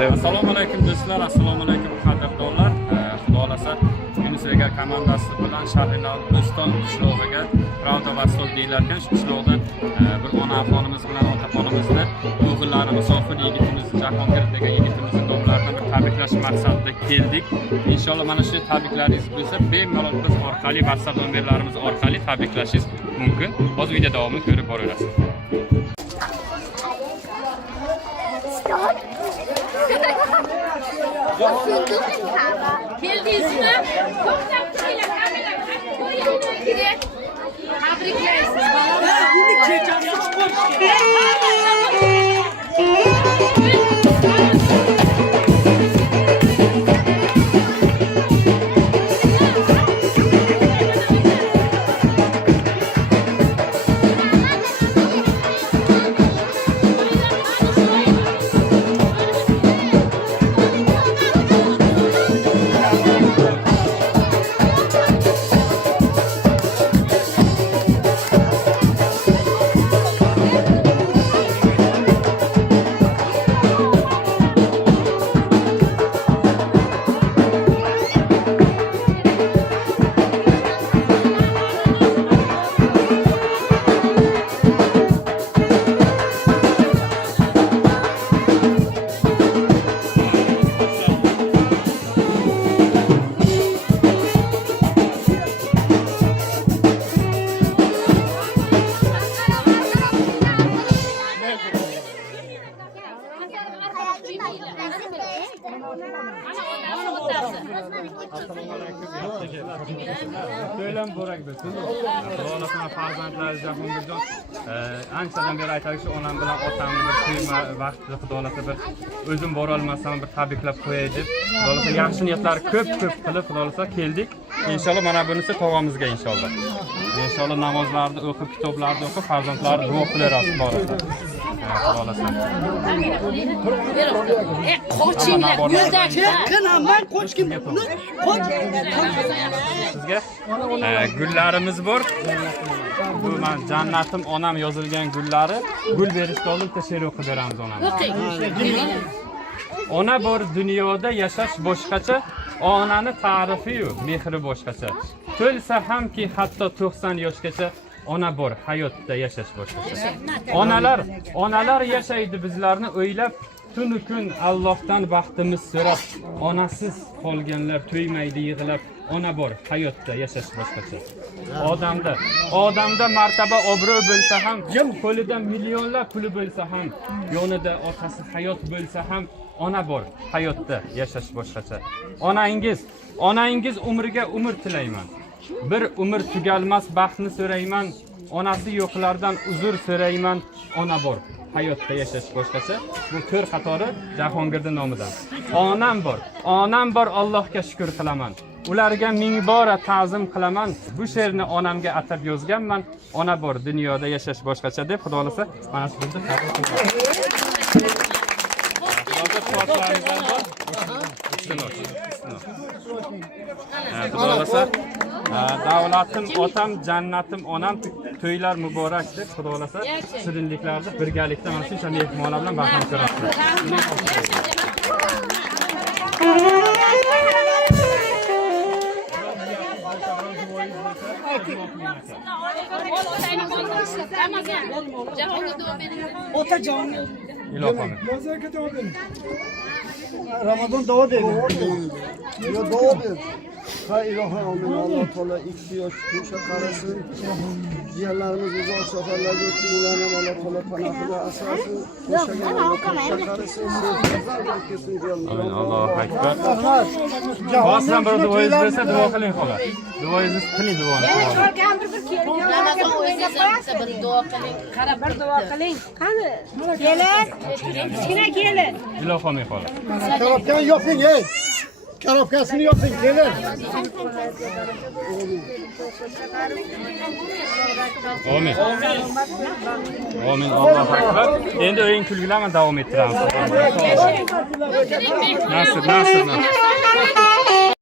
Assalomu alaykum do'stlar, assalomu alaykum qadrdonlar. Xudo xolasa Yunus aka komandasi bilan Shahrinor Bo'ston qishlog'iga Pravda va Sol deyilarkan, shu qishloqdan bir onaxonimiz bilan otaxonimizni, o'g'illari musofir yigitimiz Jahongir degan yigitimizni domlarini bir tabriklash maqsadida keldik. Inshaalloh mana shu tabriklaringiz bo'lsa, bemalol biz orqali WhatsApp nomerlarimiz orqali tabriklashingiz mumkin. Hozir video davomini ko'rib boraverasiz. Keldingizmi? To'xtab turinglar, kamera ko'ryapti. Tabriklaysiz. Buni kechasi Söylen borak bo'lsin. Xudolasana farzandlar Jahongirjon anchadan beri aytadiki, onam bilan otamni bir to'yma vaqtida xudolasa bir o'zim bora olmasam bir tabriklab qo'yay deb, xudolasa yaxshi niyatlari ko'p qilib xudolasa keldik. Inshaalloh mana bunisi tog'amizga inshaalloh. Inshaalloh namozlarni o'qib, kitoblarni o'qib, farzandlarni duo qilaverasiz borasa. Xudolasa. Qochinglar, yo'ldan Qanaman qochkim. Sizga gullarimiz bor. Bu men jannatim onam yozilgan gullari, gul berishga oldin she'r o'qib beramiz onamga. Ona bor dunyoda yashash boshqacha, onani ta'rifi-yu mehri boshqacha. To'lsa hamki hatto 90 yoshgacha ona bor hayotda yashash boshqacha. Onalar yashaydi bizlarni o'ylab, tunu kun Allohdan baxtimiz so'rab, onasiz qolganlar to'ymaydi yig'lab. Ona bor hayotda yashash boshqacha. Odamda martaba obro' bo'lsa ham, qo'lida millionlab puli bo'lsa ham, yonida otasi hayot bo'lsa ham, ona bor hayotda yashash boshqacha. Onangiz umriga umr tilayman. Bir umr tugalmas baxtni so'rayman. Onasi yo'qlardan uzr so'rayman. Ona bor hayotda yashash boshqacha. Bu ko'r qatori Jahongirning nomidan. Onam bor Allohga shukr qilaman. Ularga ming bora ta'zim qilaman. Bu she'rni onamga atab yozganman. Ona bor dunyoda yashash boshqacha deb xudolasa mana shu yerda tabrik qilamiz. Davlatim otam, jannatim onam, to'ylar muborak deb xudolasa shirinliklarni birgalikda mana shu mehmonlar bilan baham ko'ramiz. Otajon. İlofami. Ramazon dua dedi. Ya dua ber. Ha ilohi amin. Allah Teala 2 yosh kuşa qarasın. Ciğerlerimiz uzoq safarlarga o'tsin. Ularni Allah Teala panohida asrasin. Kuşa qarasın. Amin. Allohu akbar. Bosdan bir duoyingiz bo'lsa duo qiling xolos. Duoyingizni qiling duoni. Ramazon o'zingizga bir duo qiling. Qarab bir duo qiling. Qani? Kelin. Kichkina kelin. Ilofami xolos. Karabkan yoping ey. Karabkasini yoping keling. Amin. Amin. Allohu akbar. Endi o'yin kulgilarni davom ettiramiz. Nasib.